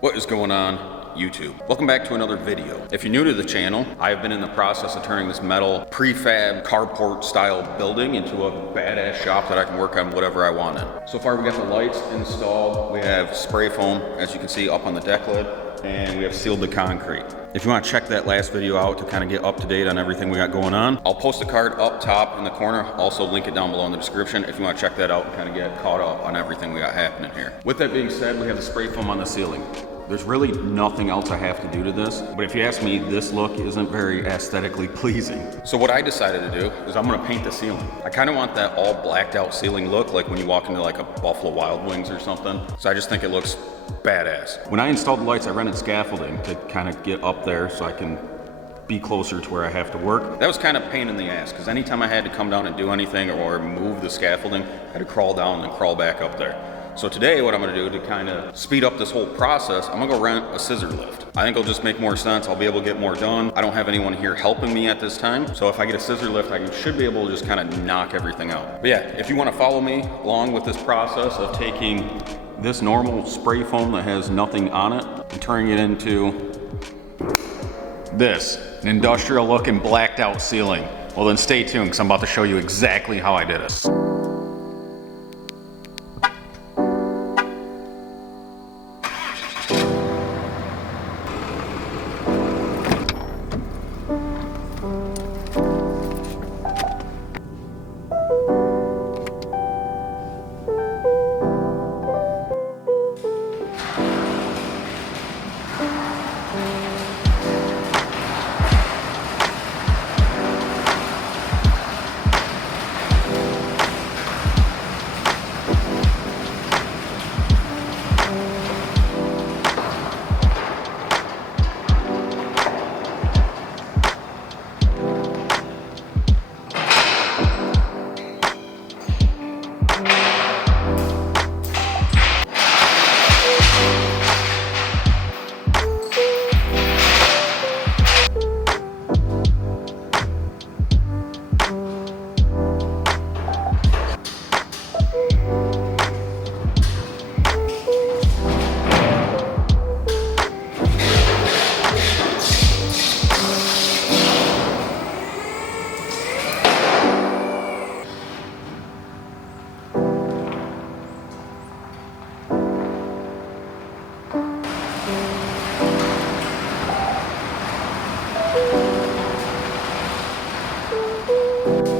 What is going on, YouTube? Welcome back to another video. If you're new to the channel, I have been in the process of turning this metal prefab carport style building into a badass shop that I can work on whatever I want in. So far we got the lights installed, we have spray foam, as you can see, up on the deck lid, and we have sealed the concrete. If you want to check that last video out to kind of get up to date on everything we got going on, I'll post a card up top in the corner, also link it down below in the description if you want to check that out and kind of get caught up on everything we got happening here. With that being said, we have the spray foam on the ceiling. There's really nothing else I have to do to this, but if you ask me, this look isn't very aesthetically pleasing. So what I decided to do is I'm gonna paint the ceiling. I kind of want that all blacked out ceiling look, like when you walk into like a Buffalo Wild Wings or something. So I just think it looks badass. When I installed the lights, I rented scaffolding to kind of get up there so I can be closer to where I have to work. That was kind of a pain in the ass, because anytime I had to come down and do anything or move the scaffolding, I had to crawl down and crawl back up there. So today what I'm gonna do to kind of speed up this whole process, I'm gonna go rent a scissor lift. I think it'll just make more sense. I'll be able to get more done. I don't have anyone here helping me at this time. So if I get a scissor lift, I should be able to just kind of knock everything out. But yeah, if you wanna follow me along with this process of taking this normal spray foam that has nothing on it and turning it into this, an industrial looking blacked out ceiling, well then stay tuned, because I'm about to show you exactly how I did it.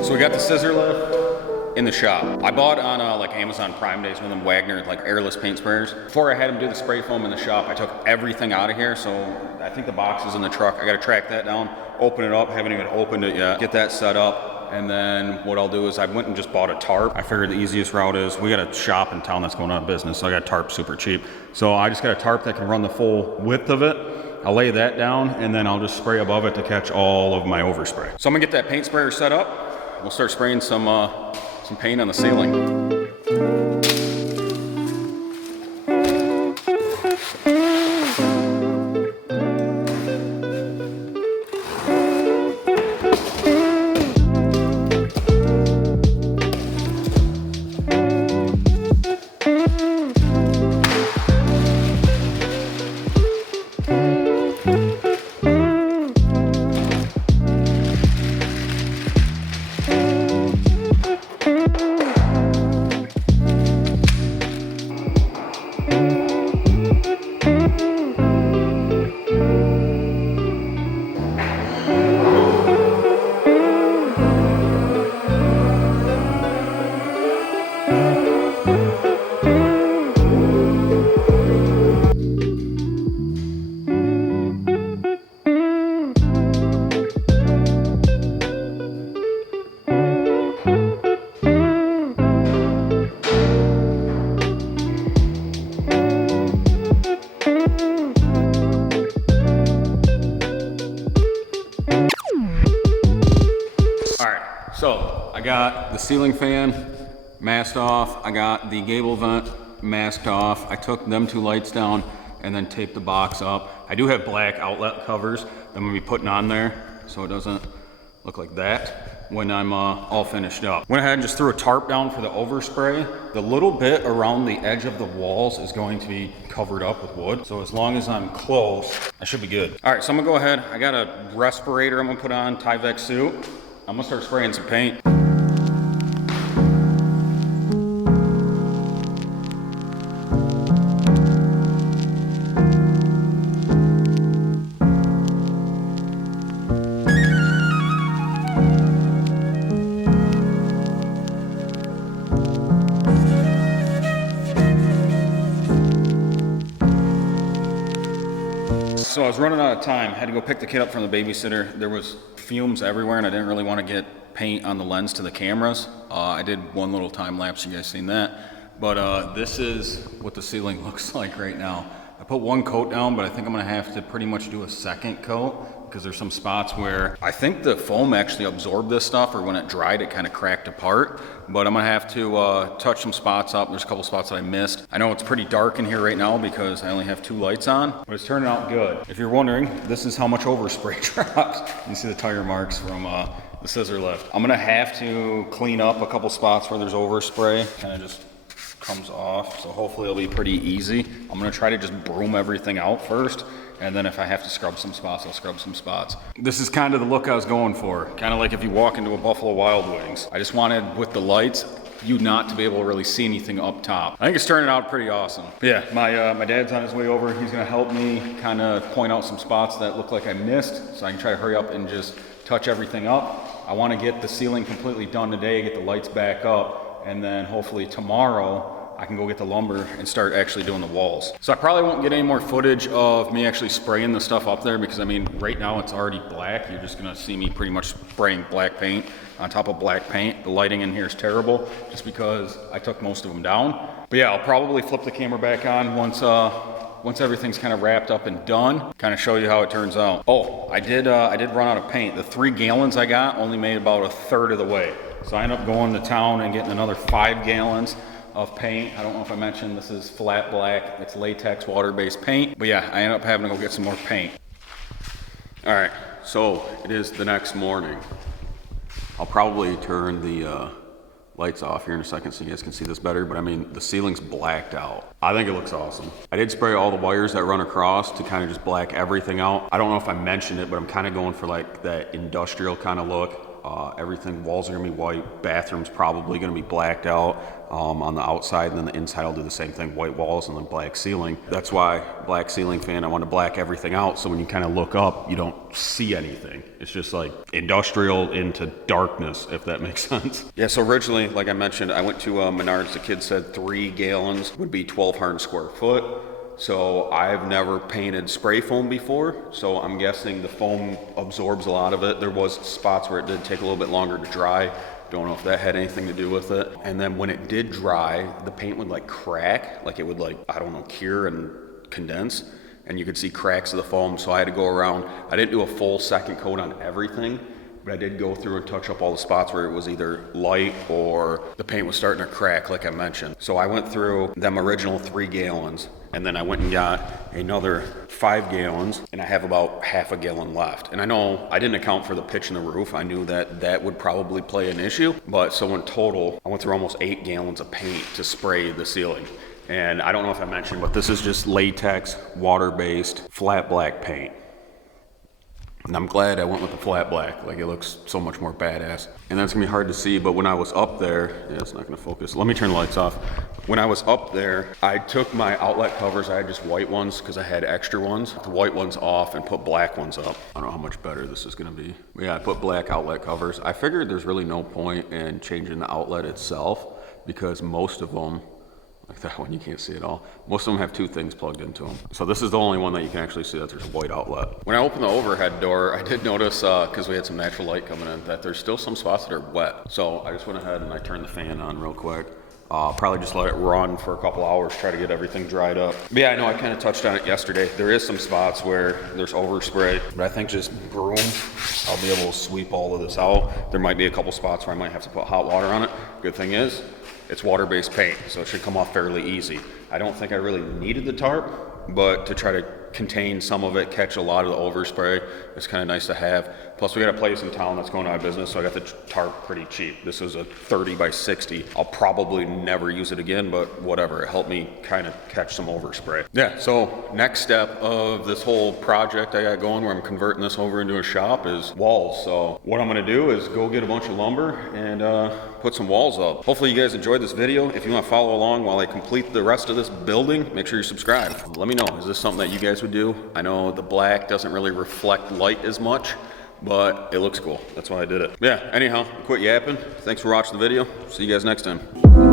So we got the scissor lift in the shop. I bought on like Amazon Prime Days one of them Wrangler like airless paint sprayers. Before I had them do the spray foam in the shop, I took everything out of here. So I think the box is in the truck. I gotta track that down, open it up, haven't even opened it yet. Get that set up. And then what I'll do is I went and just bought a tarp. I figured the easiest route is, we got a shop in town that's going out of business, so I got a tarp super cheap. So I just got a tarp that can run the full width of it. I'll lay that down and then I'll just spray above it to catch all of my overspray. So I'm gonna get that paint sprayer set up. We'll start spraying some paint on the ceiling. So I got the ceiling fan masked off. I got the gable vent masked off. I took them two lights down and then taped the box up. I do have black outlet covers that I'm gonna be putting on there so it doesn't look like that. when I'm all finished up. Went ahead and just threw a tarp down for the overspray. The little bit around the edge of the walls is going to be covered up with wood. So as long as I'm close, I should be good. All right, so I'm gonna go ahead. I got a respirator I'm gonna put on, Tyvek suit. I'm gonna start spraying some paint. So I was running out of time, had to go pick the kid up from the babysitter. There was fumes everywhere and I didn't really want to get paint on the lens to the cameras. I did one little time lapse, you guys seen that. But this is what the ceiling looks like right now. I put one coat down, but I think I'm gonna have to pretty much do a second coat because there's some spots where I think the foam actually absorbed this stuff, or when it dried, it kind of cracked apart. But I'm gonna have to touch some spots up. There's a couple spots that I missed. I know it's pretty dark in here right now because I only have 2 lights on, but it's turning out good. If you're wondering, this is how much overspray drops. You see the tire marks from the scissor lift. I'm gonna have to clean up a couple spots where there's overspray, kind of just comes off, so hopefully it'll be pretty easy. I'm gonna try to just broom everything out first, and then if I have to scrub some spots, I'll scrub some spots. This is kind of the look I was going for, kind of like if you walk into a Buffalo Wild Wings. I just wanted, with the lights, you not to be able to really see anything up top. I think it's turning out pretty awesome. But yeah, my dad's on his way over. He's gonna help me kind of point out some spots that look like I missed, so I can try to hurry up and just touch everything up. I wanna get the ceiling completely done today, get the lights back up, and then hopefully tomorrow, I can go get the lumber and start actually doing the walls. So I probably won't get any more footage of me actually spraying the stuff up there because I mean, right now it's already black. You're just gonna see me pretty much spraying black paint on top of black paint. The lighting in here is terrible just because I took most of them down. But yeah, I'll probably flip the camera back on once everything's kind of wrapped up and done, kind of show you how it turns out. Oh, I did run out of paint. The 3 gallons I got only made about 1/3 of the way. So I ended up going to town and getting another 5 gallons of paint. I don't know if I mentioned this is flat black. It's latex water-based paint. But yeah, I ended up having to go get some more paint. All right, so it is the next morning. I'll probably turn the lights off here in a second so you guys can see this better, but I mean, the ceiling's blacked out. I think it looks awesome. I did spray all the wires that run across to kind of just black everything out. I don't know if I mentioned it, but I'm kind of going for like that industrial kind of look. Everything, walls are gonna be white, bathroom's probably gonna be blacked out on the outside, and then the inside I'll do the same thing, white walls and then black ceiling. That's why, black ceiling fan, I want to black everything out so when you kind of look up, you don't see anything. It's just like industrial into darkness, if that makes sense. Yeah, so originally, like I mentioned, I went to Menards. The kid said 3 gallons would be 1,200 square foot. So I've never painted spray foam before, so I'm guessing the foam absorbs a lot of it. There was spots where it did take a little bit longer to dry. Don't know if that had anything to do with it. And then when it did dry, the paint would like crack, like it would like, I don't know, cure and condense. And you could see cracks of the foam, so I had to go around. I didn't do a full second coat on everything, but I did go through and touch up all the spots where it was either light or the paint was starting to crack, like I mentioned. So I went through them original 3 gallons, and then I went and got another 5 gallons, and I have about half a gallon left. And I know I didn't account for the pitch in the roof. I knew that that would probably play an issue, but so in total, I went through almost 8 gallons of paint to spray the ceiling. And I don't know if I mentioned, but this is just latex, water-based, flat black paint. And I'm glad I went with the flat black, like it looks so much more badass. And that's gonna be hard to see, but when I was up there, yeah, it's not gonna focus. Let me turn the lights off. When I was up there, I took my outlet covers, I had just white ones because I had extra ones. The white ones off and put black ones up. I don't know how much better this is gonna be. But yeah, I put black outlet covers. I figured there's really no point in changing the outlet itself because most of them, like that one, you can't see it all. Most of them have 2 things plugged into them. So this is the only one that you can actually see that there's a white outlet. When I opened the overhead door, I did notice, because we had some natural light coming in, that there's still some spots that are wet. So I just went ahead and I turned the fan on real quick. Probably just let it run for a couple hours, try to get everything dried up. But yeah, I know I kind of touched on it yesterday. There is some spots where there's overspray, but I think just broom, I'll be able to sweep all of this out. There might be a couple spots where I might have to put hot water on it. Good thing is, it's water-based paint, so it should come off fairly easy. I don't think I really needed the tarp, but to try to contain some of it, catch a lot of the overspray, it's kind of nice to have. Plus we got a place in town that's going out of business, so I got the tarp pretty cheap. This is a 30 by 60. I'll probably never use it again, but whatever. It helped me kind of catch some overspray. Yeah, so next step of this whole project I got going where I'm converting this over into a shop is walls. So what I'm gonna do is go get a bunch of lumber and put some walls up. Hopefully you guys enjoyed this video. If you want to follow along while I complete the rest of this building, make sure you subscribe. Let me know, is this something that you guys would do? I know the black doesn't really reflect light as much, but it looks cool. That's why I did it. Yeah, anyhow, quit yapping. Thanks for watching the video. See you guys next time.